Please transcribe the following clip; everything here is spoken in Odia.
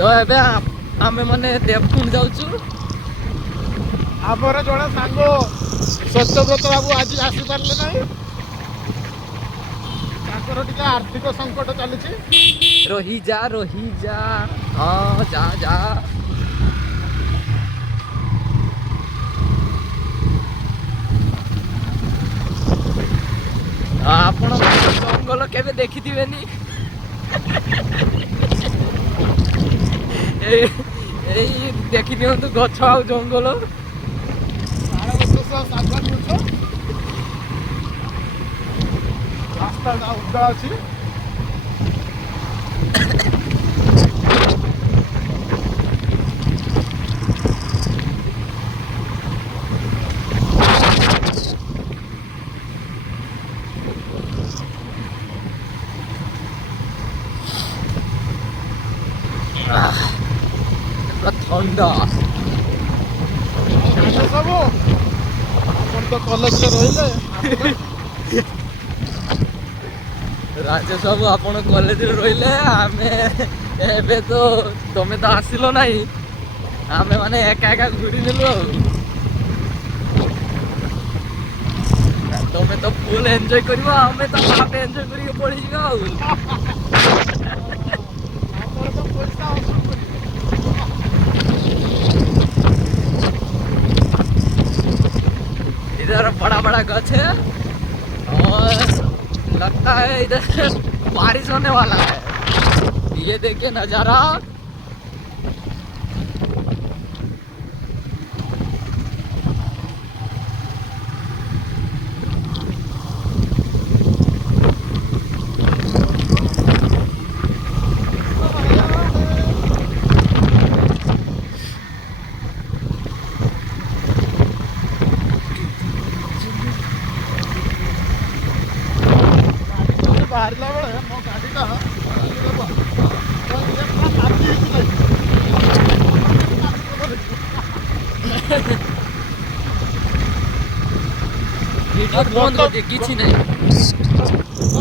ତ ଏବେ ଆମେ ମାନେ ଦେବକୁଣ୍ଡ ଯାଉଛୁ। ଆମର ଜଣେ ସାଙ୍ଗ ସତ୍ୟବ୍ରତ ବାବୁ ଆଜି ଆସିପାରିଲେ ନାହିଁ। ତାଙ୍କର ଟିକେ ଆର୍ଥିକ ସଙ୍କଟ ଚାଲିଛି। ରହିଯା ହଁ ଯା ଆପଣ ଜଙ୍ଗଲ କେବେ ଦେଖିଥିବେନି। ଏଇ ଦେଖି ଦିଅନ୍ତୁ ଗଛ ଆଉ ଜଙ୍ଗଲ। ରାସ୍ତାଟା ଉଦା ଅଛି। ଥଣ୍ଡା ସବୁ ଆପଣ ତ କଲେଜରେ ରହିଲେ। ରାଜେଶ ବାବୁ ଆପଣ କଲେଜରେ ରହିଲେ, ଆମେ ଏବେ ତ ତମେ ତ ଆସିଲ ନାହିଁ, ଆମେ ମାନେ ଏକା ଏକା ଘୁରି ନେଲୁ ଆଉ। ତମେ ତ ଫୁଲ ଏନ୍ଜୟ କରିବ, ଆମେ ତ ହାଫ୍ ଏନ୍ଜୟ କରିକି ପଳେଇଯିବା ଆଉ। ଆମର ତ ପଇସା ଅସୁଲ କରିବେ। इधर बड़ा बड़ा गछ है और लगता है इधर बारिश होने वाला है। ये देखिए नजारा। ବାହାରିଲା ବେଳେ ମୋ ଗାଡ଼ିଟା वीडियो बंद कर दिए, किसी नहीं।